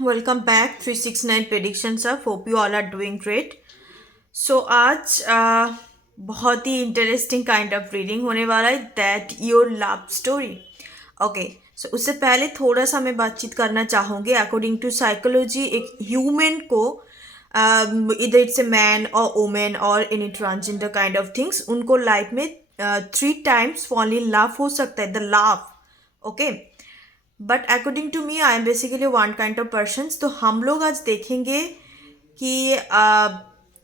welcome back 369 predictions of hope you all are doing great. So आज बहुत ही interesting kind of reading होने वाला है that your love story. Okay, so उससे पहले थोड़ा सा मैं बातचीत करना चाहूँगी. अकॉर्डिंग टू साइकोलॉजी एक ह्यूमन को इधर इट्स ए मैन और वुमेन और any transgender kind of things उनको लाइफ में 3 times फॉल इन लव हो सकता है the love. Okay, but according to me I am basically one kind of person. तो हम लोग आज देखेंगे कि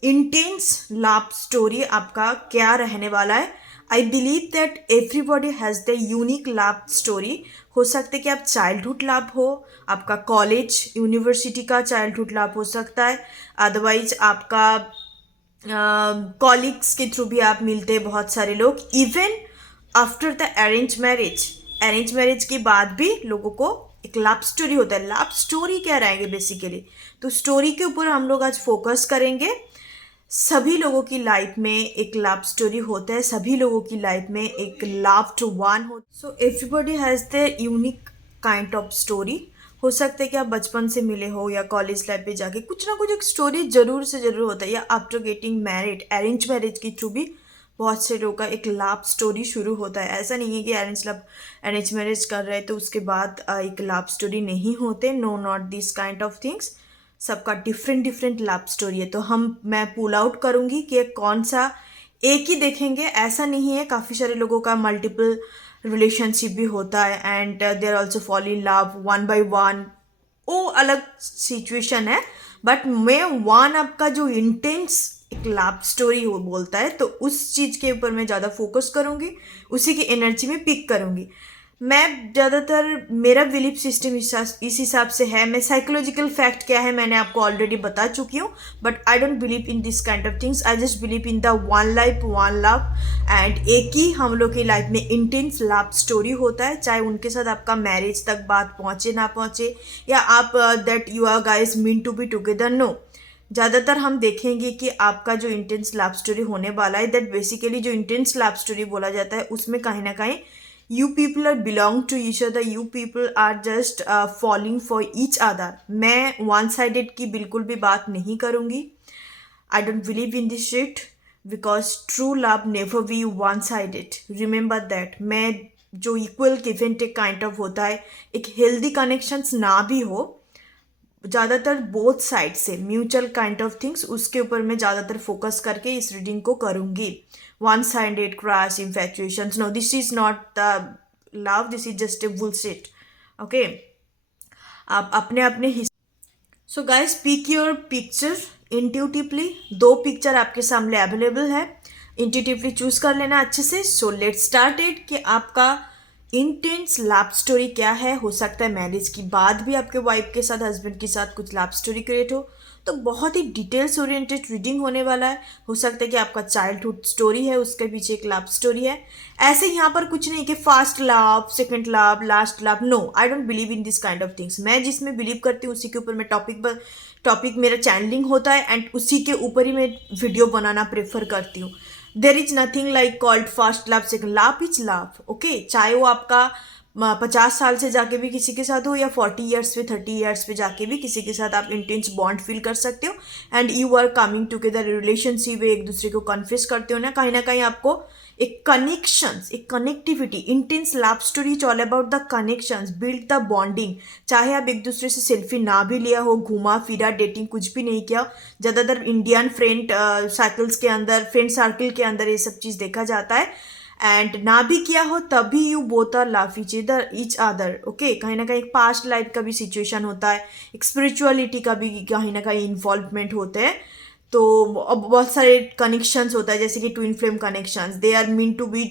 इंटेंस लव स्टोरी आपका क्या रहने वाला है. I believe that everybody has the unique love story. हो सकता है कि आप चाइल्डहुड लव हो, आपका कॉलेज यूनिवर्सिटी का चाइल्डहुड लव हो सकता है, अदरवाइज आपका कॉलिग्स के थ्रू भी आप मिलते हैं बहुत सारे लोग. Even after the arrange marriage के बाद भी लोगों को एक लव स्टोरी होता है. लव स्टोरी क्या रहेंगे बेसिकली, तो स्टोरी के ऊपर हम लोग आज फोकस करेंगे. सभी लोगों की लाइफ में एक लव स्टोरी होता है, सभी लोगों की लाइफ में एक लव्ड वन हो. So everybody has their unique kind of story. हो सकता है कि आप बचपन से मिले हो या कॉलेज लाइफ पे जाके कुछ ना कुछ एक स्टोरी जरूर से जरूर होता है, या after getting married arrange marriage के थ्रू भी बहुत से लोगों का एक लव स्टोरी शुरू होता है. ऐसा नहीं है कि अरेंज मैरिज कर रहे हैं तो उसके बाद एक लव स्टोरी नहीं होते. No, not this kind of things. सबका डिफरेंट लव स्टोरी है. तो मैं पुल आउट करूँगी कि कौन सा एक ही देखेंगे, ऐसा नहीं है. काफ़ी सारे लोगों का मल्टीपल रिलेशनशिप भी होता है and they are also fall in love one by one. वो अलग सिचुएशन है. बट मैं वन आपका जो इंटेंस एक लव स्टोरी हो बोलता है, तो उस चीज़ के ऊपर मैं ज़्यादा फोकस करूँगी, उसी की एनर्जी में पिक करूँगी. मैं ज़्यादातर मेरा बिलीफ सिस्टम इस हिसाब से है. मैं साइकोलॉजिकल फैक्ट क्या है मैंने आपको ऑलरेडी बता चुकी हूँ, but I don't believe in this kind of things. I just believe in the one life one love. And एक ही हम लोग की लाइफ में इंटेंस लव स्टोरी होता है, चाहे उनके साथ आपका मैरिज तक बात पहुँचे ना पहुँचे, या आप that you are guys mean to be together. No, ज़्यादातर हम देखेंगे कि आपका जो इंटेंस लव स्टोरी होने वाला है, दैट बेसिकली जो इंटेंस लव स्टोरी बोला जाता है उसमें कहीं ना कहीं you people are belong to each other, you people are just falling for each other. मैं वन साइडेड की बिल्कुल भी बात नहीं करूँगी. I don't believe in this shit because true love never be one sided. Remember that. मैं जो equal give and take kind of होता है, एक हेल्दी कनेक्शंस ना भी हो, ज़्यादातर बोथ साइड से म्यूचुअल काइंड ऑफ थिंग्स, उसके ऊपर मैं ज़्यादातर फोकस करके इस रीडिंग को करूँगी. One sided crush infatuations, no, this is not the love, this is just a bullshit. Okay, आप अपने अपने so guys pick your picture intuitively. 2 picture आपके सामने अवेलेबल है, इंट्यूटिवली चूज कर लेना अच्छे से. सो लेट्स स्टार्ट इट कि आपका इंटेंस लव स्टोरी क्या है. हो सकता है मैरिज के बाद भी आपके वाइफ के साथ, हस्बैंड के साथ कुछ लव स्टोरी क्रिएट हो. तो बहुत ही डिटेल्स ओरिएंटेड रीडिंग होने वाला है. हो सकता है कि आपका चाइल्डहुड स्टोरी है, उसके पीछे एक लव स्टोरी है. ऐसे यहाँ पर कुछ नहीं कि first love, second love, last love. No, I don't believe in this kind of things. मैं जिसमें बिलीव करती हूँ उसी के ऊपर मैं टॉपिक मेरा चैनलिंग होता है एंड उसी के ऊपर ही मैं वीडियो बनाना प्रेफर करती हूँ. There is nothing like called first love, second love. Is love. Okay, चाहे वो आपका 50 साल से जाके भी किसी के साथ हो, या 40 ईयर्स पे 30 ईयर्स पे जाके भी किसी के साथ आप इंटेंस बॉन्ड फील कर सकते हो. And you are coming together relationship, एक दूसरे को कन्फेस करते हो ना कहीं आपको एक कनेक्शंस, एक connectivity. Intense love story is all about the connections, build the bonding. चाहे आप एक दूसरे से सेल्फी ना भी लिया हो, घूमा फिरा, डेटिंग कुछ भी नहीं किया. ज़्यादातर इंडियन फ्रेंड सर्कल के अंदर ये सब चीज़ देखा जाता है. एंड ना भी किया हो तब भी you both are love each other. Okay, कहीं ना कहीं पास्ट लाइफ का भी सिचुएशन होता है, एक स्पिरिचुअलिटी का भी कहीं ना कहीं इन्वॉल्वमेंट होते हैं. तो अब बहुत सारे कनेक्शंस होता है, जैसे कि twin flame connections. They are mean to be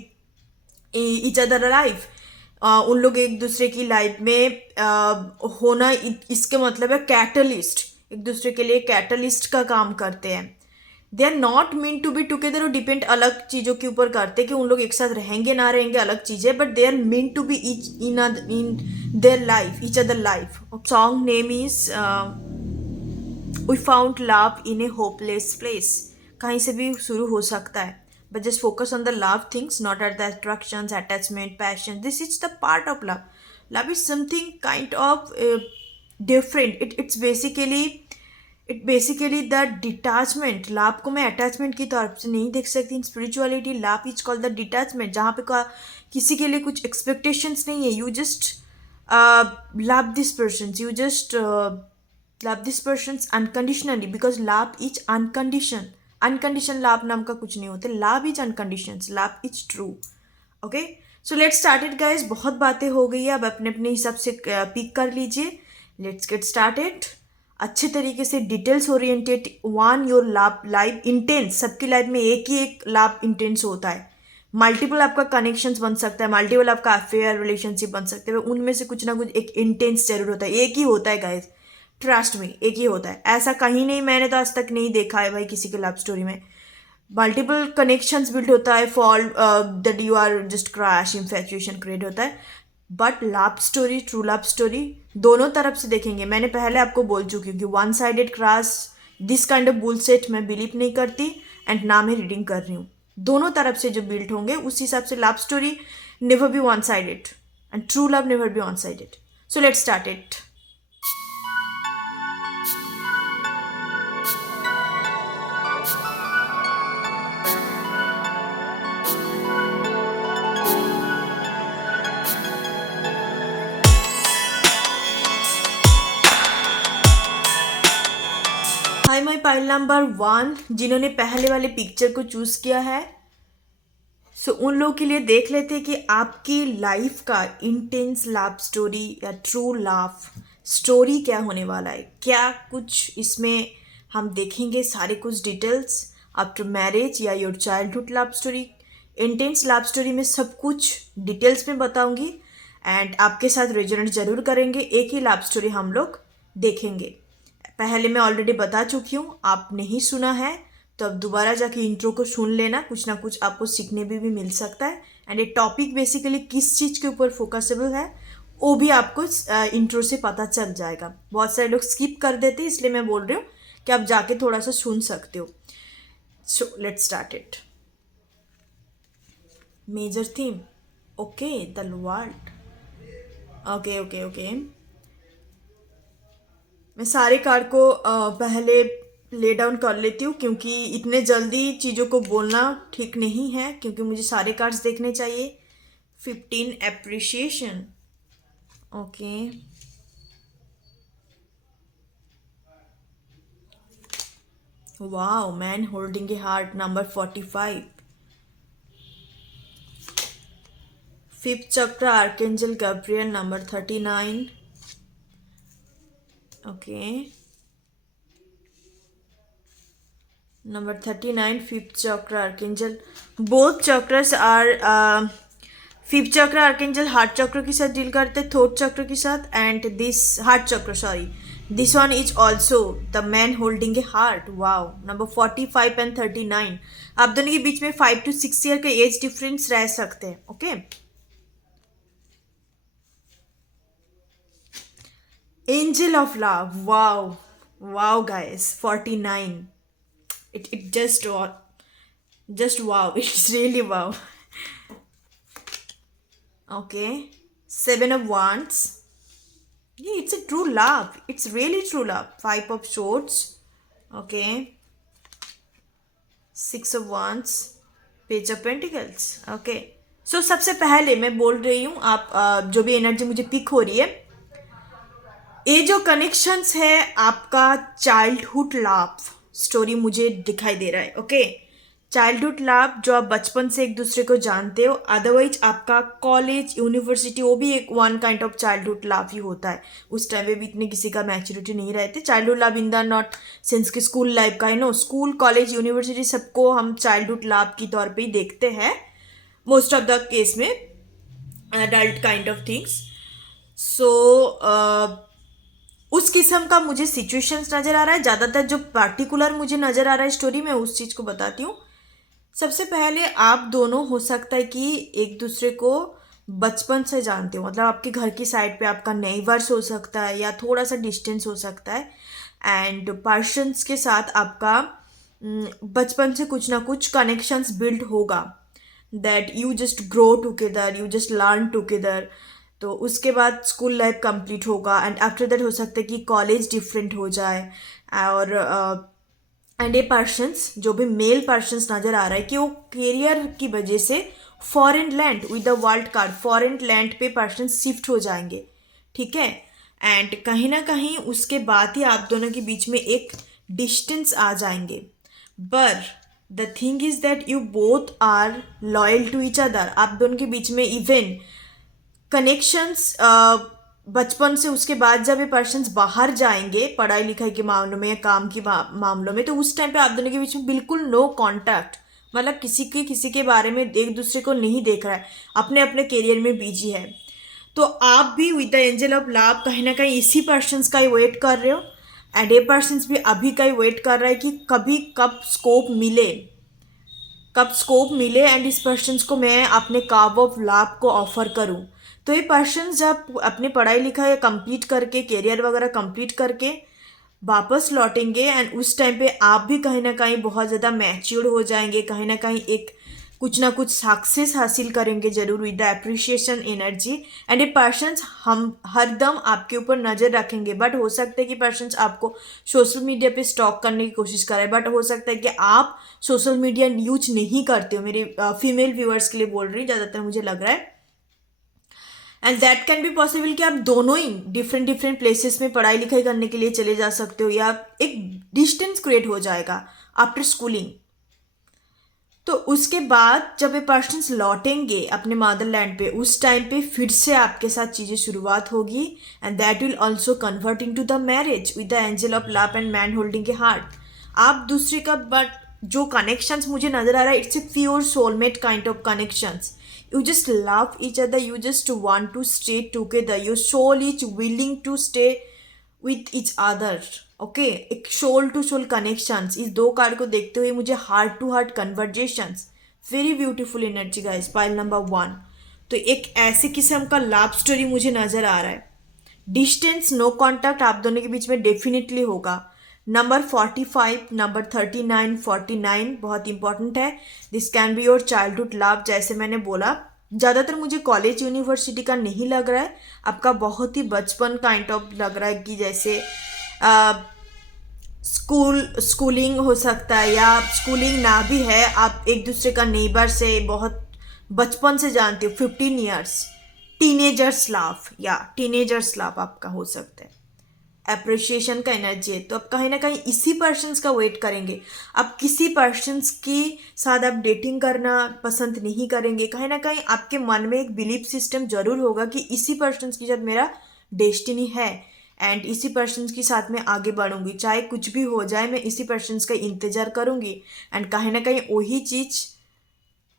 each other life. उन लोग एक दूसरे की लाइफ में होना, इसके मतलब है कैटलिस्ट. एक दूसरे के लिए कैटलिस्ट का काम करते हैं. They are not mean to be together. और डिपेंड अलग चीज़ों के ऊपर करते कि उन लोग एक साथ रहेंगे ना रहेंगे अलग चीज़ है, but they are mean to be in their life, each other life. Song name is we found love in a hopeless place. कहीं से भी शुरू हो सकता है, but just focus on the love things, not at the attractions, attachment, passion. This is the part of love. Love is something kind of different, it basically the detachment. लाभ को मैं अटैचमेंट की तरफ से नहीं देख सकती in spirituality. Love is called the detachment, जहाँ पे किसी के लिए कुछ एक्सपेक्टेशंस नहीं है। You just love this person, you just love this person unconditionally, because love is uncondition. Uncondition love नाम का कुछ नहीं होता, love is uncondition, love is true. Okay, so let's started guys. बहुत बातें हो गई है, अब अपने अपने हिसाब से पिक कर लीजिए। Let's get started. अच्छे तरीके से डिटेल्स ओरिएंटेड वन योर लाभ लाइफ इंटेंस। सबकी लाइफ में एक ही एक लाभ इंटेंस होता है, मल्टीपल आपका कनेक्शंस बन सकता है, मल्टीपल आपका अफेयर रिलेशनशिप बन सकते हैं, उनमें से कुछ ना कुछ एक इंटेंस जरूर होता है। एक ही होता है गाइज, ट्रस्ट में, एक ही होता है। ऐसा कहीं नहीं, मैंने तो आज तक नहीं देखा है भाई किसी के लव स्टोरी में मल्टीपल कनेक्शंस बिल्ड होता है, fall that you are just crush, infatuation create होता है। But love story, true love story दोनों तरफ से देखेंगे। मैंने पहले आपको बोल चुकी हूँ कि one sided crash, this kind of bullshit मैं बिलीव नहीं करती, एंड ना मैं रीडिंग कर रही हूँ। दोनों तरफ से जो बिल्ड होंगे उस हिसाब से love story never be one sided and true love never be one sided. So let's start it. Hi my pile number 1, जिन्होंने पहले वाले पिक्चर को चूज किया है, सो उन लोगों के लिए देख लेते हैं कि आपकी लाइफ का इंटेंस लव स्टोरी या ट्रू लव स्टोरी क्या होने वाला है। क्या कुछ इसमें हम देखेंगे, सारे कुछ डिटेल्स आफ्टर मैरिज या your childhood love story. Intense love story में सब कुछ डिटेल्स में बताऊंगी एंड आपके साथ रेजोनेट जरूर करेंगे। एक ही लव स्टोरी हम लोग देखेंगे। पहले मैं ऑलरेडी बता चुकी हूँ, आप नहीं सुना है तो अब दोबारा जाके इंट्रो को सुन लेना, कुछ ना कुछ आपको सीखने भी मिल सकता है। एंड ये टॉपिक बेसिकली किस चीज़ के ऊपर फोकसेबल है वो भी आपको इंट्रो से पता चल जाएगा। बहुत सारे लोग स्किप कर देते हैं, इसलिए मैं बोल रही हूँ कि आप जाके थोड़ा सा सुन सकते हो। So let's start it. Major theme, okay, the world, okay okay okay. मैं सारे कार्ड को पहले ले डाउन कर लेती हूँ, क्योंकि इतने जल्दी चीज़ों को बोलना ठीक नहीं है, क्योंकि मुझे सारे कार्ड्स देखने चाहिए। 15 appreciation, okay, wow, man holding a heart, number 45। Fifth chakra, archangel Gabriel, number 39, okay, number 39, fifth chakra archangel. Both chakras are fifth chakra archangel heart chakra के साथ डील करते हैं, throat chakra के साथ, and this heart chakra, sorry, this one is also the man holding a heart. wow, number 45 and 39, आप दोनों के बीच में 5 to 6 ईयर का एज डिफरेंस रह सकते हैं। Okay, Angel of Love, wow, wow guys, 49. It just wow, it's really wow. Okay, 7 of Wands. Yeah, it's a true love. It's really true love. 5 of Swords. Okay, 6 of Wands. Page of Pentacles. Okay, so सबसे पहले मैं बोल रही हूँ, आप जो भी energy मुझे पिक हो रही है, ये जो कनेक्शंस है आपका चाइल्डहुड लव स्टोरी मुझे दिखाई दे रहा है। ओके, चाइल्डहुड लव जो आप बचपन से एक दूसरे को जानते हो, अदरवाइज आपका कॉलेज, यूनिवर्सिटी, वो भी एक one kind of childhood love ही होता है। उस टाइम पे भी इतने किसी का मैच्योरिटी नहीं रहते। Childhood love in the not sense कि स्कूल लाइफ का, स्कूल, कॉलेज, यूनिवर्सिटी सबको हम चाइल्डहुड लव की तौर पर ही देखते हैं मोस्ट ऑफ द केस में, अडल्ट काइंड ऑफ थिंग्स। सो उस किस्म का मुझे सिचुएशंस नज़र आ रहा है। ज़्यादातर जो पार्टिकुलर मुझे नज़र आ रहा है स्टोरी में, उस चीज़ को बताती हूँ। सबसे पहले आप दोनों हो सकता है कि एक दूसरे को बचपन से जानते हो, मतलब आपके घर की साइड पे आपका नेबर्स हो सकता है या थोड़ा सा डिस्टेंस हो सकता है, एंड पर्सन्स के साथ आपका बचपन से कुछ ना कुछ कनेक्शंस बिल्ड होगा, that you just grow together, you just learn together, तो उसके बाद स्कूल लाइफ कंप्लीट होगा एंड आफ्टर दैट हो सकता है कि कॉलेज डिफरेंट हो जाए। और एंड ये पर्सन्स जो भी मेल पर्सन्स नज़र आ रहा है कि वो करियर की वजह से foreign land with the world card foreign land पे पर्सन्स शिफ्ट हो जाएंगे, ठीक है। एंड कहीं ना कहीं उसके बाद ही आप दोनों के बीच में एक डिस्टेंस आ जाएंगे। पर the thing is that you both are loyal to each other. आप दोनों के बीच में इवन कनेक्शंस बचपन से, उसके बाद जब ये पर्सन्स बाहर जाएंगे पढ़ाई लिखाई के मामलों में या काम के मामलों में, तो उस टाइम पे आप दोनों के बीच में बिल्कुल नो कांटेक्ट, मतलब किसी के बारे में एक दूसरे को नहीं देख रहा है, अपने अपने करियर में बिजी है। तो आप भी with the angel of love कहीं ना कहीं इसी पर्सन्स का ही वेट कर रहे हो एंड ये पर्सन्स भी अभी का ही वेट कर रहा है कि कभी कब स्कोप मिले एंड इस पर्सन्स को मैं अपने कार्व ऑफ लव को ऑफर करूं। तो ये पर्सन्स जब अपनी पढ़ाई लिखाई कंप्लीट करके करियर वगैरह कंप्लीट करके वापस लौटेंगे एंड उस टाइम पे आप भी कहीं ना कहीं बहुत ज़्यादा मैच्योर्ड हो जाएंगे, कहीं ना कहीं एक कुछ ना कुछ सक्सेस हासिल करेंगे जरूर with the appreciation energy. And ये पर्सन्स हम हरदम आपके ऊपर नज़र रखेंगे, बट हो सकता है कि पर्सन्स आपको सोशल मीडिया पे स्टॉक करने की कोशिश करें, बट हो सकता है कि आप सोशल मीडिया यूज नहीं करते हो। मेरे फीमेल व्यूअर्स के लिए बोल रही ज़्यादातर मुझे लग रहा है। And that can be possible कि आप दोनों ही डिफरेंट प्लेसेस में पढ़ाई लिखाई करने के लिए चले जा सकते हो, या एक डिस्टेंस क्रिएट हो जाएगा आफ्टर स्कूलिंग। तो उसके बाद जब ये पर्सन्स लौटेंगे अपने मदरलैंड पे, उस टाइम पे फिर से आपके साथ चीज़ें शुरुआत होगी and that will also convert in to the marriage with the angel of love and man holding a heart. आप दूसरे का, बट जो कनेक्शंस मुझे नज़र आ रहा है it's a pure soulmate kind of connections. You just love each other, you just want to stay together, your soul is willing to stay with each other, okay? एक सोल टू सोल कनेक्शंस, इस दो card को देखते हुए मुझे heart to heart conversations, very beautiful energy guys, pile number 1। तो एक ऐसे किस्म का लव स्टोरी मुझे नज़र आ रहा है। डिस्टेंस, नो कॉन्टैक्ट आप दोनों के बीच में डेफिनेटली होगा। नंबर 45, नंबर 39, 49 बहुत इंपॉर्टेंट है। This can be your childhood love. जैसे मैंने बोला ज़्यादातर मुझे कॉलेज यूनिवर्सिटी का नहीं लग रहा है, आपका बहुत ही बचपन काइंड ऑफ लग रहा है कि जैसे स्कूलिंग हो सकता है, या स्कूलिंग ना भी है, आप एक दूसरे का नेबर से बहुत बचपन से जानते हो, 15 ईयर्स, टीनेजर्स लव या टीनेजर्स लव आपका हो सकता है। अप्रिशिएशन का एनर्जी है, तो आप कहीं ना कहीं इसी पर्सन्स का वेट करेंगे। आप किसी पर्सन्स की साथ आप डेटिंग करना पसंद नहीं करेंगे, कहीं ना कहीं आपके मन में एक बिलीफ सिस्टम जरूर होगा कि इसी पर्सन्स के साथ मेरा डेस्टिनी है एंड इसी पर्सन्स के साथ मैं आगे बढ़ूंगी, चाहे कुछ भी हो जाए मैं इसी पर्सन्स का इंतज़ार करूंगी। एंड कहीं ना कहीं वही चीज़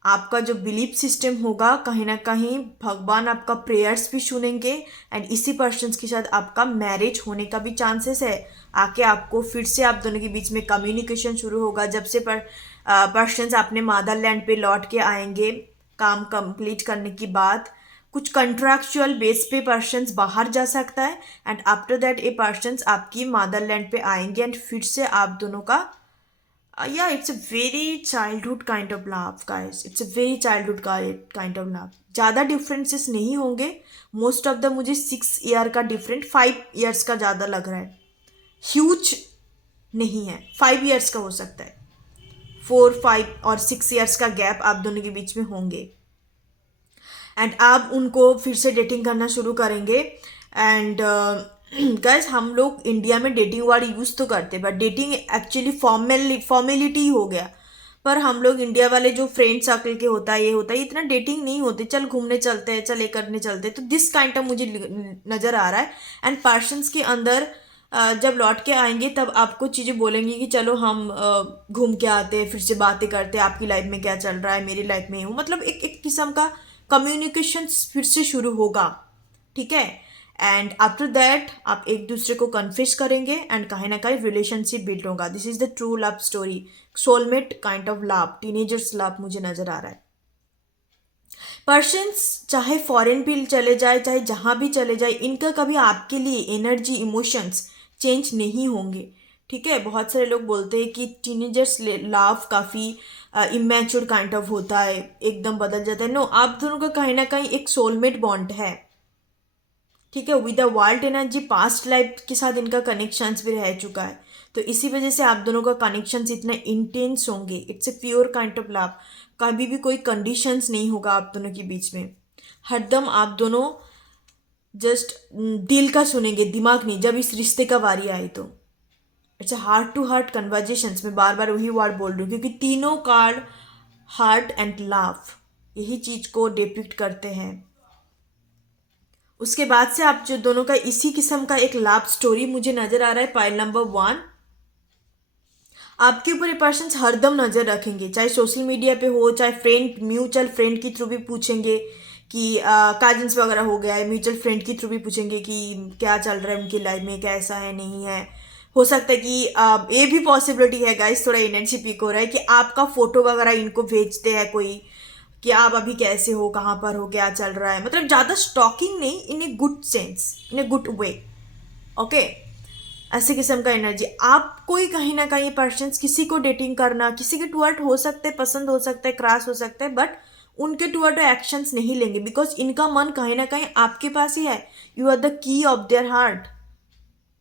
आपका जो बिलीफ सिस्टम होगा, कहीं ना कहीं भगवान आपका प्रेयर्स भी सुनेंगे एंड इसी पर्सन्स के साथ आपका मैरिज होने का भी चांसेस है। आके आपको फिर से आप दोनों के बीच में कम्युनिकेशन शुरू होगा जब से पर्सन्स अपने मदरलैंड पे लौट के आएंगे काम कंप्लीट करने के बाद। कुछ कंट्रैक्चुअल बेस पे पर्सन्स बाहर जा सकता है एंड आफ्टर दैट ये पर्सन्स आपकी मदरलैंड पे आएंगे एंड फिर से आप दोनों का yeah, it's a very childhood kind of love guys, it's a very childhood kind of love। ज़्यादा डिफरेंसेस नहीं होंगे, मोस्ट ऑफ द मुझे 6 ईयर का डिफरेंट, 5 ईयर्स का ज़्यादा लग रहा है, ह्यूज नहीं है, 5 ईयर्स का हो सकता है, 4, 5 और 6 ईयर्स का गैप आप दोनों के बीच में होंगे एंड आप उनको फिर से डेटिंग करना शुरू करेंगे। एंड गाइस हम लोग इंडिया में डेटिंग वर्ड यूज़ तो करते हैं, बट डेटिंग एक्चुअली फॉर्मेलिटी हो गया। पर हम लोग इंडिया वाले जो फ्रेंड सर्कल के होता है, ये होता है, इतना डेटिंग नहीं होती, चल घूमने चलते हैं, चल ये करने चलते हैं। तो दिस काइंड ऑफ मुझे नज़र आ रहा है एंड पर्सन्स के अंदर जब लौट के आएंगे तब आपको चीज़ें बोलेंगे कि चलो हम घूम के आते हैं, फिर से बातें करते हैं, आपकी लाइफ में क्या चल रहा है, मेरी लाइफ में हूँ, मतलब एक किस्म का कम्युनिकेशन फिर से शुरू होगा, ठीक है। एंड आफ्टर दैट आप एक दूसरे को कन्फेस करेंगे एंड कहीं ना कहीं रिलेशनशिप बिल्ड होगा। This is the true love story, soulmate kind of love, teenagers love मुझे नजर आ रहा है। पर्सन्स चाहे फॉरेन भी चले जाए, चाहे जहाँ भी चले जाए, इनका कभी आपके लिए एनर्जी, इमोशंस चेंज नहीं होंगे, ठीक है। बहुत सारे लोग बोलते हैं कि टीनेजर्स लव काफ़ी इमेच्योर काइंड ऑफ होता है, एकदम बदल जाता है। नो, आप दोनों का कहीं ना कहीं एक सोलमेट बॉन्ड है, ठीक है। With the wild energy past life के साथ इनका कनेक्शंस भी रह चुका है, तो इसी वजह से आप दोनों का कनेक्शंस इतना इंटेंस होंगे। It's a pure kind of love. कभी भी कोई कंडीशंस नहीं होगा आप दोनों के बीच में। हरदम आप दोनों जस्ट दिल का सुनेंगे, दिमाग नहीं, जब इस रिश्ते का बारी आए तो। It's heart to heart conversations. मैं बार बार वही वर्ड बोल रही हूँ क्योंकि तीनों कार्ड हार्ट एंड लव यही चीज को डिपिक्ट करते हैं। उसके बाद से आप जो दोनों का इसी किस्म का एक लव स्टोरी मुझे नजर आ रहा है। पाइल नंबर 1, आपके ऊपर ये पर्सन हरदम नजर रखेंगे, चाहे सोशल मीडिया पे हो, चाहे फ्रेंड, म्यूचुअल फ्रेंड के थ्रू भी पूछेंगे कि कजिन्स वगैरह हो गया है, म्यूचुअल फ्रेंड के थ्रू भी पूछेंगे कि क्या चल रहा है उनकी लाइफ में, कैसा है, नहीं है। हो सकता है कि ये भी पॉसिबिलिटी है गाइस, थोड़ा एनर्जी पिक हो रहा है कि आपका फोटो वगैरह इनको भेजते हैं कोई कि आप अभी कैसे हो, कहाँ पर हो, क्या चल रहा है। मतलब ज़्यादा स्टॉकिंग नहीं, in a good sense, in a good way. Okay, ऐसे किस्म का एनर्जी। आप कोई कहीं ना कहीं पर्सन्स किसी को डेटिंग करना, किसी के टुवर्ड हो सकते हैं, पसंद हो सकता है, क्रॉस हो सकता है, बट उनके टुवर्ड एक्शंस नहीं लेंगे बिकॉज इनका मन कहीं ना कहीं आपके पास ही है। You are the key of their heart.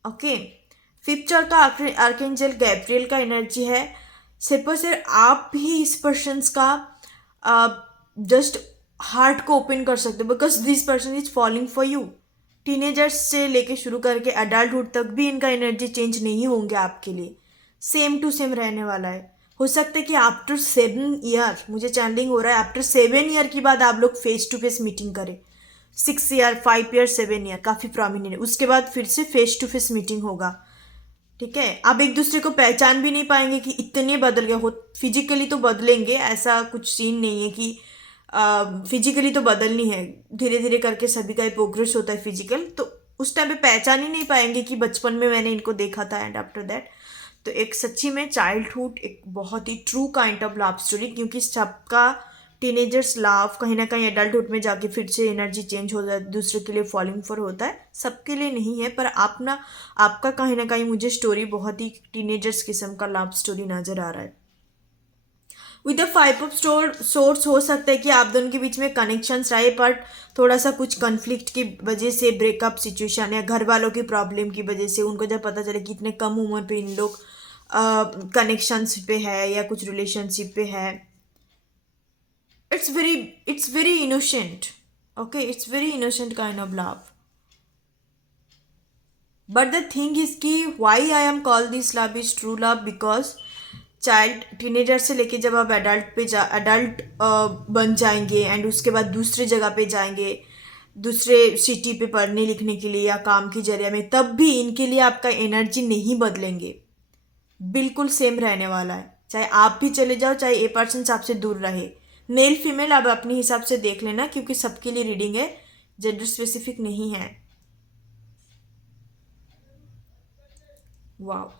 Okay, fifth चौर का आर्कएंजल गैब्रियल का एनर्जी है। सिर्फ और सिर्फ आप ही इस पर्सन का जस्ट हार्ट को ओपन कर सकते हो because this person is following for you. Teenagers से लेके शुरू करके अडल्टहुड तक भी इनका एनर्जी चेंज नहीं होंगे आपके लिए, सेम टू सेम रहने वाला है। हो सकता है कि आफ्टर 7 ईयर, मुझे चैनलिंग हो रहा है, आफ्टर 7 ईयर के बाद आप लोग फेस टू फेस मीटिंग करें। 6 ईयर, 5 ईयर, 7 ईयर काफ़ी प्रोमिनेंट है। उसके बाद फिर से फेस टू फेस मीटिंग होगा। ठीक है, आप एक दूसरे को पहचान भी नहीं पाएंगे कि इतने बदल गए हो। फिजिकली तो बदलेंगे, ऐसा कुछ सीन नहीं है कि फिजिकली तो बदलनी है, धीरे धीरे करके सभी का प्रोग्रेस होता है फिजिकल, तो उस टाइम पे पहचान ही नहीं पाएंगे कि बचपन में मैंने इनको देखा था एंड आफ्टर दैट। तो एक सच्ची में चाइल्डहुड एक बहुत ही true kind of love story, क्योंकि सबका टीनेजर्स लव कहीं ना कहीं एडल्टहुड में जाके फिर से एनर्जी चेंज हो जाती है, दूसरे के लिए फॉलिंग फॉर होता है। सबके लिए नहीं है, पर आपका कहीं ना कहीं मुझे स्टोरी बहुत ही टीनेजर्स किस्म का लव स्टोरी नजर आ रहा है। विद द 5 ऑफ सोर्स हो सकता है कि आप दोनों के बीच में कनेक्शंस रहे, बट थोड़ा सा कुछ कन्फ्लिक्ट की वजह से, ब्रेकअप सिचुएशन या घर वालों की प्रॉब्लम की वजह से, उनको जब पता चले कि इतने कम उम्र पे इन लोग कनेक्शंस पे है या कुछ रिलेशनशिप पे है, it's very innocent. Okay, it's very innocent kind of love. But the thing is कि why I am called this love is true love, because child teenager से लेके जब आप अडल्ट बन जाएंगे एंड उसके बाद दूसरे जगह पे जाएंगे, दूसरे सिटी पे पढ़ने लिखने के लिए या काम के जरिए में, तब भी इनके लिए आपका एनर्जी नहीं बदलेंगे, बिल्कुल सेम रहने वाला है। चाहे आप भी चले जाओ, चाहे ए पर्सन आपसे दूर रहे। मेल फीमेल आप अपने हिसाब से देख लेना, क्योंकि सबके लिए रीडिंग है, जेंडर स्पेसिफिक नहीं है। Wow,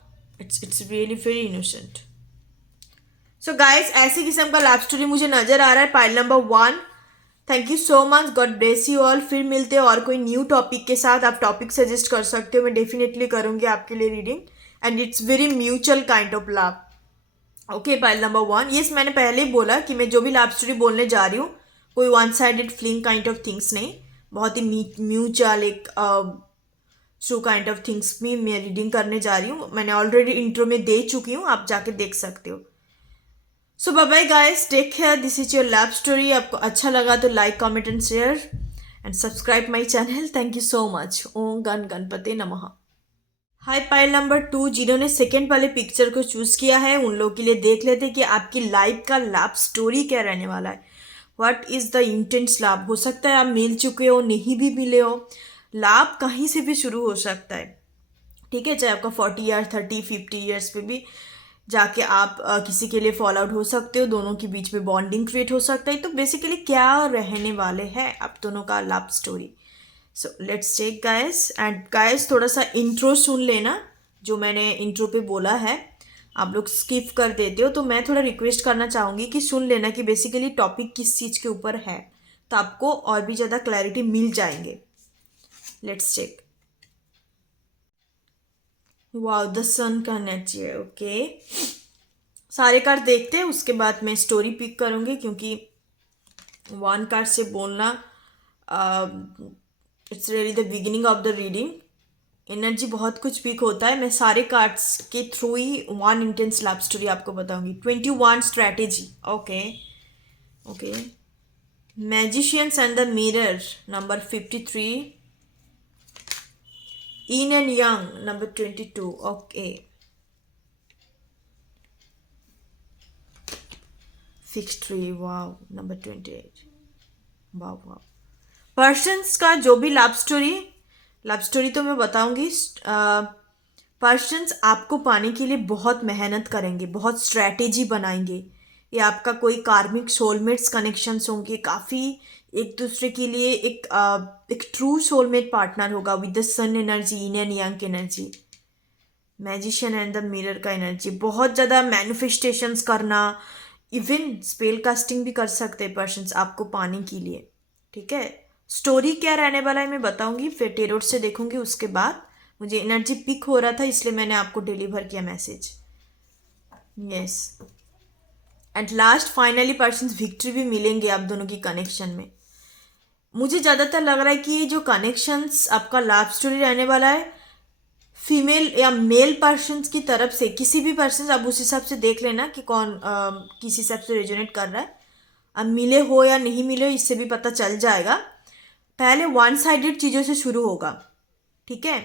it's really very innocent. So guys, ऐसे किस्म का लव स्टोरी मुझे नजर आ रहा है। Pile number 1, thank you so much, God bless you all. फिर मिलते हैं और कोई न्यू टॉपिक के साथ। आप टॉपिक सजेस्ट कर सकते हो, मैं डेफिनेटली करूंगी आपके लिए reading, and it's very mutual kind of love. Okay, pile number 1, yes, मैंने पहले ही बोला कि मैं जो भी लव स्टोरी बोलने जा रही हूँ कोई one sided film kind of things नहीं, बहुत ही म्यूचुअल एक ट्रू काइंड ऑफ थिंग्स में मैं रीडिंग करने जा रही हूँ। मैंने ऑलरेडी इंट्रो में दे चुकी हूँ, आप जाके देख सकते हो। So bye bye guys, take care, this is your love story. आपको अच्छा लगा तो like, comment and share and subscribe my channel. Thank you so much. ओम गण गणपति नमः। हाय पाइल नंबर 2, जिन्होंने सेकेंड वाले पिक्चर को चूज किया है उन लोगों के लिए देख लेते कि आपकी लाइफ का लव स्टोरी क्या रहने वाला है। What is the intense love. हो सकता है आप मिल चुके हो, नहीं भी मिले हो, लव कहीं से भी शुरू हो सकता है। ठीक है, चाहे आपका 40 ईयर, 30, 50 ईयर्स पे भी जाके आप किसी के लिए फॉल आउट हो सकते हो, दोनों के बीच में बॉन्डिंग क्रिएट हो सकता है। तो बेसिकली क्या रहने वाले हैं आप दोनों का love story. So let's check guys. And guys, थोड़ा सा इंट्रो सुन लेना, जो मैंने इंट्रो पे बोला है आप लोग स्किप कर देते हो, तो मैं थोड़ा रिक्वेस्ट करना चाहूँगी कि सुन लेना कि बेसिकली टॉपिक किस चीज़ के ऊपर है, तो आपको और भी ज़्यादा क्लैरिटी मिल जाएंगे। Let's check. Wow, the sun का एनर्जी है। ओके, सारे कार्ड देखते हैं, उसके बाद मैं स्टोरी पिक करूँगी, क्योंकि 1 कार्ड से बोलना it's really the beginning of the reading. Energy बहुत कुछ पीक होता है। मैं सारे कार्ड्स के थ्रू ही वन इंटेंस लव स्टोरी आपको बताऊंगी। 21 strategy. Okay okay. Magicians and the mirror number 53। yin and yang number 22। Okay. Fixed tree, wow, number 28। Wow wow. Persons का जो भी लव स्टोरी तो मैं बताऊंगी। पर्सन्स आपको पाने के लिए बहुत मेहनत करेंगे, बहुत स्ट्रैटेजी बनाएंगे। ये आपका कोई कार्मिक सोलमेट्स कनेक्शंस होंगे, काफ़ी एक दूसरे के लिए एक ट्रू सोलमेट पार्टनर होगा with the sun energy, yin and yang energy, magician and the mirror का एनर्जी। बहुत ज़्यादा मैनिफेस्टेशंस करना, इवन स्पेल कास्टिंग भी कर सकते हैं पर्सन्स आपको पाने के लिए। ठीक है, स्टोरी क्या रहने वाला है मैं बताऊंगी, फिर टेरोट से देखूंगी। उसके बाद मुझे एनर्जी पिक हो रहा था इसलिए मैंने आपको डिलीवर किया message. Yes, at last finally persons victory भी मिलेंगे आप दोनों की कनेक्शन में। मुझे ज़्यादातर लग रहा है कि ये जो कनेक्शंस आपका लव स्टोरी रहने वाला है, फीमेल या मेल पर्सन्स की तरफ से, किसी भी पर्सन आप उस हिसाब से देख लेना कि कौन किस हिसाब से रेजोनेट कर रहा है। अब मिले हो या नहीं मिले हो इससे भी पता चल जाएगा। पहले वन साइडेड चीज़ों से शुरू होगा, ठीक है,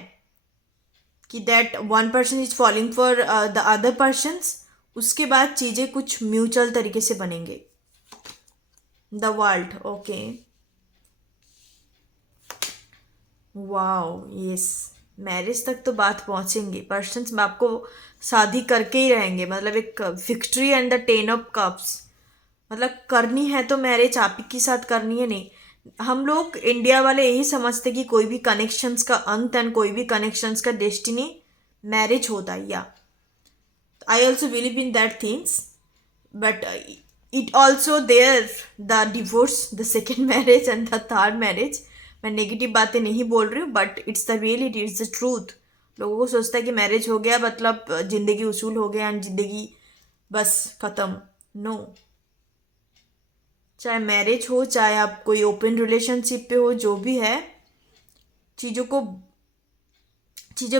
कि that one person is following for the other persons. उसके बाद चीज़ें कुछ म्यूचुअल तरीके से बनेंगे। The world, okay, wow, yes, marriage तक तो बात पहुंचेंगे। पर्सन्स में आपको शादी करके ही रहेंगे, मतलब एक victory and the 10 of cups. मतलब करनी है तो मैरिज आप ही के साथ करनी है। नहीं, हम लोग इंडिया वाले यही समझते कि कोई भी कनेक्शंस का अंत एंड कोई भी कनेक्शंस का डेस्टिनी मैरिज होता है। या I also believe in that things, but it also there the divorce, the second marriage and the third marriage. मैं नेगेटिव बातें नहीं बोल रही हूँ, but it's the reality, it's the truth. लोगों को सोचता है कि मैरिज हो गया मतलब जिंदगी उसूल हो गया एंड जिंदगी बस खत्म। नो, चाहे मैरिज हो, चाहे आप कोई ओपन रिलेशनशिप पे हो, जो भी है, चीज़ें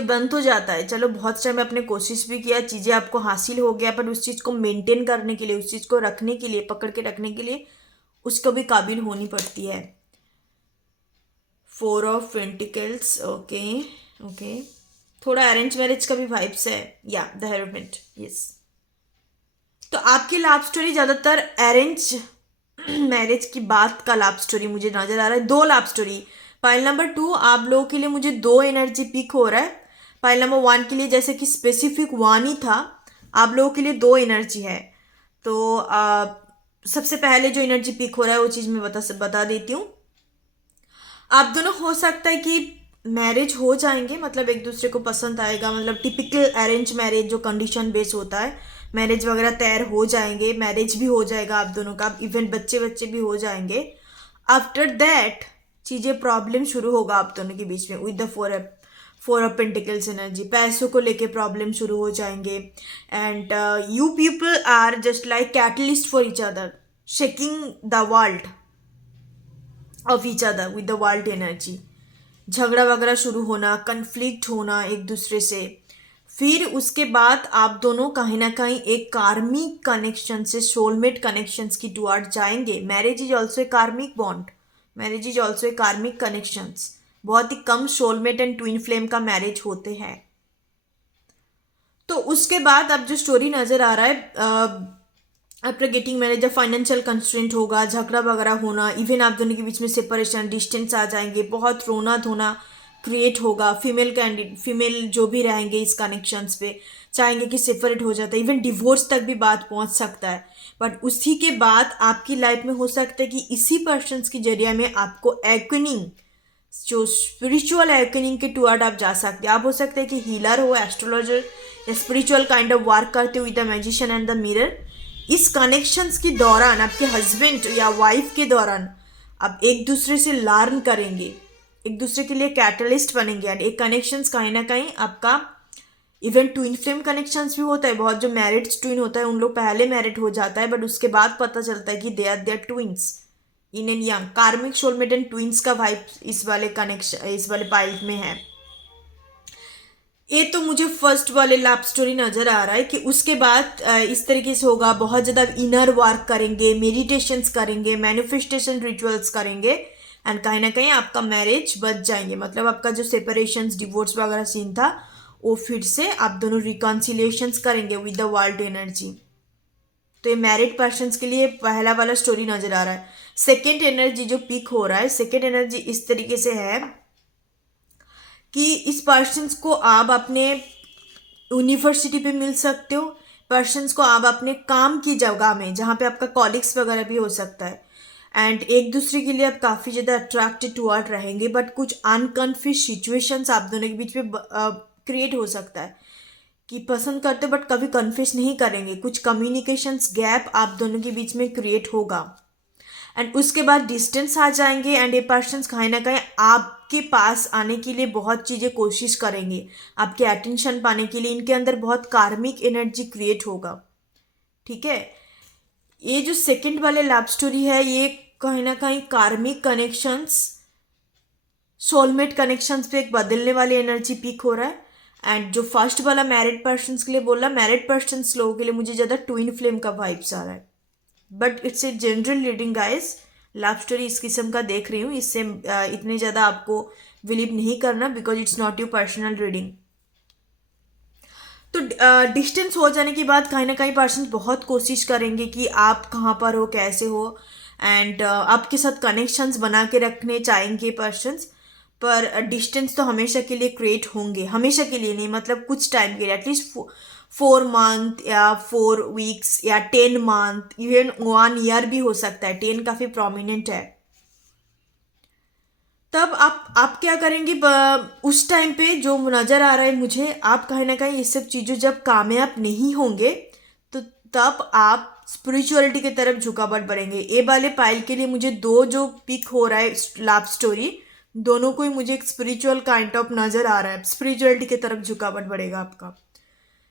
बन तो जाता है। चलो बहुत टाइम आपने कोशिश भी किया, चीज़ें आपको हासिल हो गया, पर उस चीज़ को मेंटेन करने के लिए, उस चीज़ को रखने के लिए, पकड़ के रखने के लिए उसको भी काबिल होनी पड़ती है। 4 ऑफ पेंटिकल्स, ओके ओके। थोड़ा अरेंज मैरिज का भी वाइब्स है, या द हेरोइंट, यस। तो आपकी लव स्टोरी ज़्यादातर अरेंज मैरिज की बात का लव स्टोरी मुझे नजर आ रहा है। 2 लव स्टोरी। पाइल नंबर 2 आप लोगों के लिए मुझे 2 एनर्जी पिक हो रहा है। पाइल नंबर 1 के लिए जैसे कि स्पेसिफिक 1 ही था, आप लोगों के लिए 2 एनर्जी है। तो सबसे पहले जो एनर्जी पिक हो रहा है वो चीज़ मैं बता देती हूँ। आप दोनों हो सकता है कि मैरिज हो जाएंगे, मतलब एक दूसरे को पसंद आएगा, मतलब टिपिकल अरेंज मैरिज जो कंडीशन बेस होता है, मैरिज वगैरह तैयार हो जाएंगे, मैरिज भी हो जाएगा आप दोनों का, इवन बच्चे भी हो जाएंगे। आफ्टर दैट चीज़ें प्रॉब्लम शुरू होगा आप दोनों के बीच में with the 4 of pentacles energy. पैसों को लेके प्रॉब्लम शुरू हो जाएंगे and you people are just like catalyst for each other, shaking the world of each other with the world energy. झगड़ा वगैरह शुरू होना, कन्फ्लिक्ट होना एक दूसरे से। फिर उसके बाद आप दोनों कहीं ना कहीं एक कार्मिक कनेक्शन से सोलमेट कनेक्शंस की टुवर्ड जाएंगे। मैरिज इज ऑल्सो ए कार्मिक bond, marriage is also a कार्मिक कनेक्शंस। बहुत ही कम सोलमेट एंड ट्विन फ्लेम का मैरिज होते हैं। तो उसके बाद अब जो स्टोरी नजर आ रहा है, आफ्टर गेटिंग मैरिज जब फाइनेंशियल कंस्ट्रेंट होगा, झगड़ा वगैरह होना, इवन आप दोनों के बीच में सेपरेशन, डिस्टेंस आ जाएंगे, बहुत रोना धोना क्रिएट होगा। फीमेल जो भी रहेंगे इस कनेक्शंस पे चाहेंगे कि सेपरेट हो जाता है, इवन डिवोर्स तक भी बात पहुंच सकता है। बट उसी के बाद आपकी लाइफ में हो सकता है कि इसी पर्सन के जरिए में आपको एवकनिंग, जो स्पिरिचुअल एवकनिंग के टुवर्ड आप जा सकते हैं। आप हो सकते हैं कि हीलर हो, एस्ट्रोलॉजर या स्पिरिचुअल काइंड ऑफ वर्क करते हो with the magician and the mirror. इस कनेक्शंस के दौरान आपके हस्बैंड या वाइफ के दौरान आप एक दूसरे से लर्न करेंगे, एक दूसरे के लिए कैटलिस्ट बनेंगे एंड एक कनेक्शंस कहीं ना कहीं आपका इवन ट्विन फ्लेम कनेक्शंस भी होता है। बहुत जो मैरिड ट्विन होता है उन लोग पहले मैरिड हो जाता है, बट उसके बाद पता चलता है कि they are twins. Yin and yang, karmic soulmate and twins का वाइब इस वाले कनेक्शन, इस वाले पाइल में है। ये तो मुझे फर्स्ट वाले लव स्टोरी नजर आ रहा है कि उसके बाद इस तरीके से होगा, बहुत ज़्यादा इनर वर्क करेंगे, मेडिटेशंस करेंगे, मैनिफेस्टेशन रिचुअल्स करेंगे, एंड कहीं ना कहीं आपका मैरिज बच जाएंगे। मतलब आपका जो सेपरेशंस, डिवोर्स वगैरह सीन था, वो फिर से आप दोनों रिकॉन्सिलिएशंस करेंगे विद द वर्ल्ड एनर्जी। तो ये मैरिड पर्सन्स के लिए पहला वाला स्टोरी नजर आ रहा है। सेकेंड एनर्जी जो पिक हो रहा है, सेकेंड एनर्जी इस तरीके से है कि इस पर्सन्स को आप अपने यूनिवर्सिटी पे मिल सकते हो, पर्सन्स को आप अपने काम की जगह में, जहाँ पे आपका कॉलिग्स वगैरह भी हो सकता है, एंड एक दूसरे के लिए आप काफ़ी ज़्यादा अट्रैक्टेड टुवर्ड रहेंगे, बट कुछ अनकन्फ्यूज सिचुएशंस आप दोनों के बीच में क्रिएट हो सकता है कि पसंद करते हो बट कभी कन्फ्यूज नहीं करेंगे, कुछ कम्युनिकेशंस गैप आप दोनों के बीच में क्रिएट होगा, एंड उसके बाद डिस्टेंस आ जाएंगे, एंड ये पर्सन्स कहीं ना कहीं आपके पास आने के लिए बहुत चीज़ें कोशिश करेंगे, आपके अटेंशन पाने के लिए। इनके अंदर बहुत कार्मिक एनर्जी क्रिएट होगा, ठीक है। ये जो सेकंड वाले लव स्टोरी है, ये कहीं ना कहीं कार्मिक कनेक्शंस, सोलमेट कनेक्शंस पे एक बदलने वाली एनर्जी पिक हो रहा है। एंड जो फर्स्ट वाला मैरिड पर्सन्स के लिए बोला, मैरिड पर्सन्स लोगों के लिए मुझे ज़्यादा ट्विन फ्लेम का वाइब्स आ रहा है, but it's a general reading guys. Love story इस किस्म का देख रही हूँ, इससे इतने ज़्यादा आपको बिलीव नहीं करना, because it's not your personal reading. तो डिस्टेंस हो जाने के बाद कहीं ना कहीं पर्सन बहुत कोशिश करेंगे कि आप कहाँ पर हो, कैसे हो, एंड आपके साथ कनेक्शंस बना के रखने चाहेंगे पर्सन्स, पर डिस्टेंस तो हमेशा के लिए क्रिएट होंगे, हमेशा के लिए नहीं, मतलब कुछ टाइम के लिए, एटलीस्ट 4 मंथ या 4 वीक्स या 10 मंथ, इवन 1 ईयर भी हो सकता है। 10 काफ़ी प्रोमिनेंट है। तब आप क्या करेंगे, उस टाइम पे जो नज़र आ रहा है मुझे, आप कहीं ना कहीं इस सब चीज़ों जब कामयाब नहीं होंगे, तो तब आप स्पिरिचुअलिटी की तरफ झुकावट बढ़ेंगे। ये वाले पाइल के लिए मुझे दो जो पिक हो रहा है लव स्टोरी, दोनों को ही मुझे एक स्पिरिचुअल काइंड ऑफ नज़र आ रहा है, स्पिरिचुअलिटी की तरफ झुकावट बढ़ेगा आपका,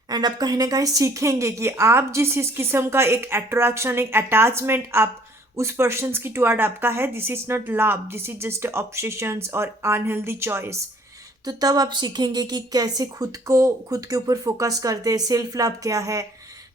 एंड आप कहीं ना कहीं सीखेंगे कि आप जिस इस किस्म का एक अट्रैक्शन, एक अटैचमेंट आप उस पर्सन्स की टुवर्ड आपका है, this is not love, this is just obsessions और अनहेल्दी चॉइस। तो तब आप सीखेंगे कि कैसे खुद के ऊपर फोकस करते हैं, सेल्फ लव क्या है,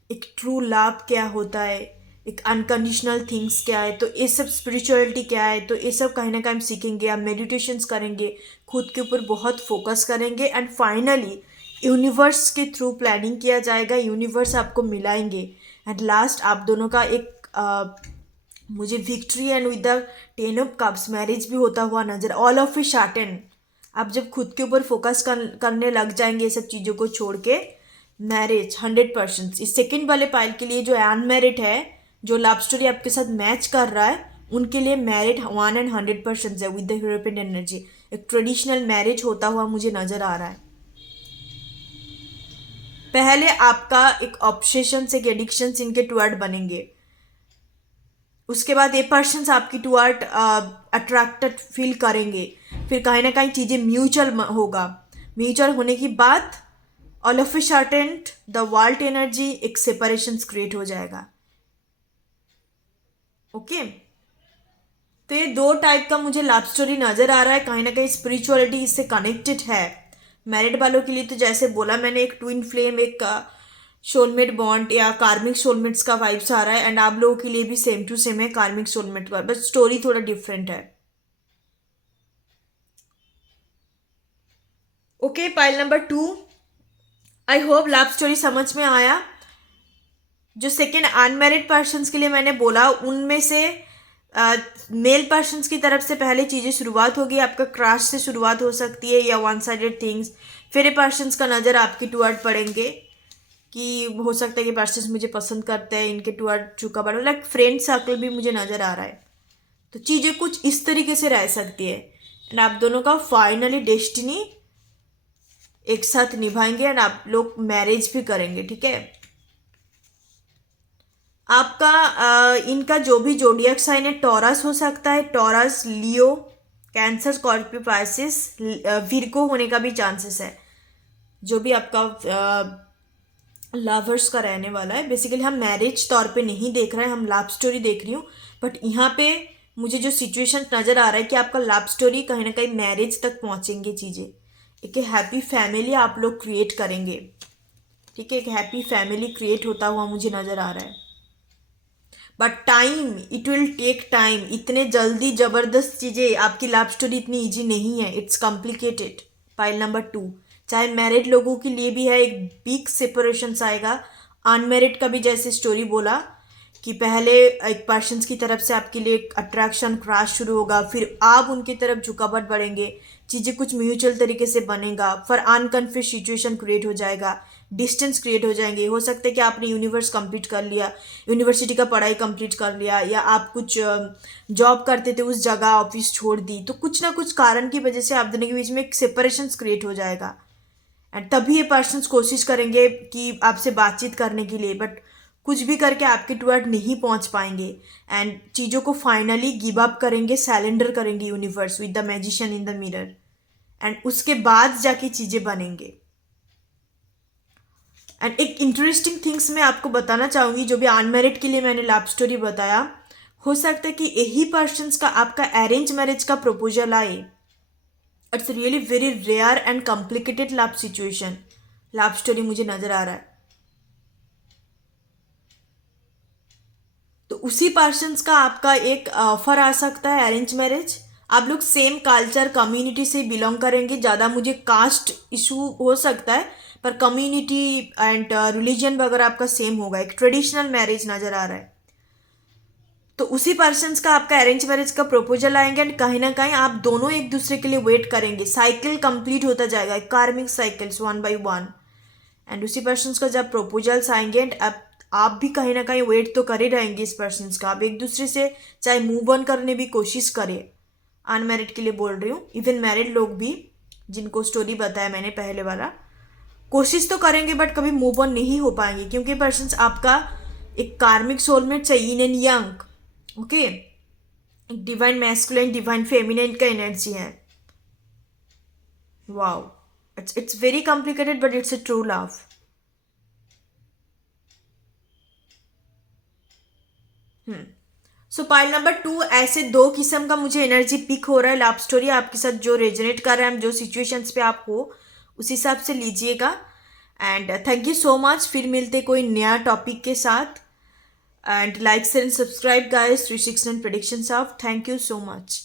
एक ट्रू लव क्या होता है, एक अनकंडीशनल थिंग्स क्या है, तो ये सब स्पिरिचुअलिटी क्या है, तो ये सब कहीं ना कहीं सीखेंगे। आप मेडिटेशंस करेंगे, खुद के ऊपर बहुत फोकस करेंगे, एंड फाइनली यूनिवर्स के थ्रू प्लानिंग किया जाएगा, यूनिवर्स आपको मिलाएंगे, एंड लास्ट आप दोनों का एक मुझे victory and with the 10 of cups marriage भी होता हुआ नजर, ऑल ऑफ ए सडन आप जब खुद के ऊपर फोकस करने लग जाएंगे, ये सब चीज़ों को छोड़ के, मैरिज 100%। इस सेकंड वाले पाइल के लिए जो अनमैरिड है, जो लव स्टोरी आपके साथ मैच कर रहा है, उनके लिए मैरिड 100% है विद द यूरोपियन एनर्जी। एक ट्रेडिशनल मैरिज होता हुआ मुझे नजर आ रहा है। पहले आपका एक ऑब्सेशन, एक एडिक्शन इनके टुवर्ड बनेंगे, उसके बाद ये पर्सन्स आपकी टुवर्ड अट्रैक्टेड फील करेंगे, फिर कहीं ना कहीं चीज़ें म्यूचुअल होगा, म्यूचुअल होने के बाद all of a sudden the world energy, एक सेपरेशन क्रिएट हो जाएगा। ओके, तो ये दो टाइप का मुझे लव स्टोरी नजर आ रहा है, कहीं ना कहीं स्पिरिचुअलिटी इससे कनेक्टेड है। मैरिड वालों के लिए तो जैसे बोला मैंने, एक ट्विन फ्लेम, एक सोलमेट बॉन्ड या कार्मिक सोलमेट्स का वाइब्स आ रहा है, एंड आप लोगों के लिए भी सेम टू सेम है कार्मिक सोलमेट का, बस स्टोरी थोड़ा डिफरेंट है। Okay, pile number 2, I hope love story समझ में आया। जो सेकेंड अनमैरिड पर्सन्स के लिए मैंने बोला, उनमें से मेल पर्सन्स की तरफ से पहले चीज़ें शुरुआत होगी, आपका क्रश से शुरुआत हो सकती है या वन साइडेड थिंग्स, फिर ये पर्सन्स का नज़र आपकी टुवर्ड पड़ेंगे कि हो सकता है कि पर्सन्स मुझे पसंद करते हैं, इनके टुवर्ड झुका पड़ा, लाइक फ्रेंड सर्कल भी मुझे नज़र आ रहा है। तो चीज़ें कुछ इस तरीके से रह सकती है, एंड आप दोनों का फाइनली डेस्टिनी एक साथ निभाएंगे, एंड आप लोग मैरिज भी करेंगे, ठीक है। आपका इनका जो भी जोडियक साइन है, टॉरस हो सकता है, टॉरस, लियो, कैंसर, स्कॉर्पियो, पाइसिस, विर्गो होने का भी चांसेस है, जो भी आपका लवर्स का रहने वाला है। बेसिकली हम मैरिज तौर पे नहीं देख रहे हैं, हम लव स्टोरी देख रही हूँ, बट यहाँ पे मुझे जो सिचुएशन नज़र आ रहा है कि आपका लव स्टोरी कहीं ना कहीं मैरिज तक पहुंचेंगे चीज़ें, एक हैप्पी फैमिली आप लोग क्रिएट करेंगे। ठीक है, एक हैप्पी फैमिली क्रिएट होता हुआ मुझे नज़र आ रहा है। But time, it will take time. इतने जल्दी ज़बरदस्त चीज़ें, आपकी लव स्टोरी इतनी ईजी नहीं है, इट्स कॉम्प्लिकेटेड। पाइल नंबर 2, चाहे मैरिड लोगों के लिए भी है, एक बिग सेपरेशन आएगा। अनमेरिड का भी जैसे स्टोरी बोला कि पहले एक पर्सन की तरफ से आपके लिए एक अट्रैक्शन क्रैश शुरू होगा, फिर आप उनकी तरफ झुकावट बढ़ेंगे, चीज़ें कुछ म्यूचुअल तरीके से बनेगा, फिर अनकन्फ्यूज सिचुएशन क्रिएट हो जाएगा, डिस्टेंस क्रिएट हो जाएंगे। हो सकता है कि आपने यूनिवर्स कंप्लीट कर लिया, यूनिवर्सिटी का पढ़ाई कंप्लीट कर लिया, या आप कुछ जॉब करते थे उस जगह ऑफिस छोड़ दी, तो कुछ ना कुछ कारण की वजह से आप दोनों के बीच में एक सेपरेशन क्रिएट हो जाएगा। एंड तभी ये पर्सन कोशिश करेंगे कि आपसे बातचीत करने के लिए, बट कुछ भी करके आपके टुवर्ड नहीं पहुंच पाएंगे एंड चीज़ों को फाइनली गिव अप करेंगे, सरेंडर करेंगे universe with the magician in the mirror, and उसके बाद जाके चीज़ें बनेंगे। एंड एक इंटरेस्टिंग थिंग्स मैं आपको बताना चाहूँगी, जो भी अनमैरिड के लिए मैंने लव स्टोरी बताया, हो सकता है कि यही पर्सन्स का आपका अरेंज मैरिज का प्रपोजल आए। It's really very rare and complicated love situation, love story मुझे नज़र आ रहा है। तो उसी पर्सन्स का आपका एक ऑफर आ सकता है अरेंज मैरिज। आप लोग सेम कल्चर कम्युनिटी से बिलोंग करेंगे, ज़्यादा मुझे कास्ट इशू हो सकता है, पर कम्युनिटी एंड रिलीजन वगैरह आपका सेम होगा, एक ट्रेडिशनल मैरिज नज़र आ रहा है। तो उसी पर्सन्स का आपका अरेंज मैरिज का प्रपोजल आएंगे एंड कहीं ना कहीं आप दोनों एक दूसरे के लिए वेट करेंगे, साइकिल कंप्लीट होता जाएगा, कार्मिक cycles one by one. And उसी पर्सन्स का जब प्रपोजल्स आएंगे एंड आप भी कहीं ना कहीं वेट तो कर ही रहेंगे इस पर्सन्स का, आप एक दूसरे से चाहे मूव ऑन करने भी कोशिश करें। अनमैरिड के लिए बोल रही हूँ, इवन मैरिड लोग भी जिनको स्टोरी बताया मैंने पहले वाला, कोशिश तो करेंगे बट कभी मूव ऑन नहीं हो पाएंगे, क्योंकि पर्सन्स आपका एक कार्मिक सोलमेट चाहिए, यीन एंड यंग। ओके, एक डिवाइन मैस्कुलिन डिवाइन फेमिनिन का एनर्जी है। Wow, it's very complicated but it's a true love. So pile number 2, ऐसे दो किस्म का मुझे एनर्जी पिक हो रहा है लव स्टोरी आपके साथ, जो रेजोनेट कर रहा है, जो सिचुएशंस पे आप हो उस हिसाब से लीजिएगा। And thank you so much, फिर मिलते कोई नया टॉपिक के साथ। And like share and subscribe guys 369 predictions of. Thank you so much.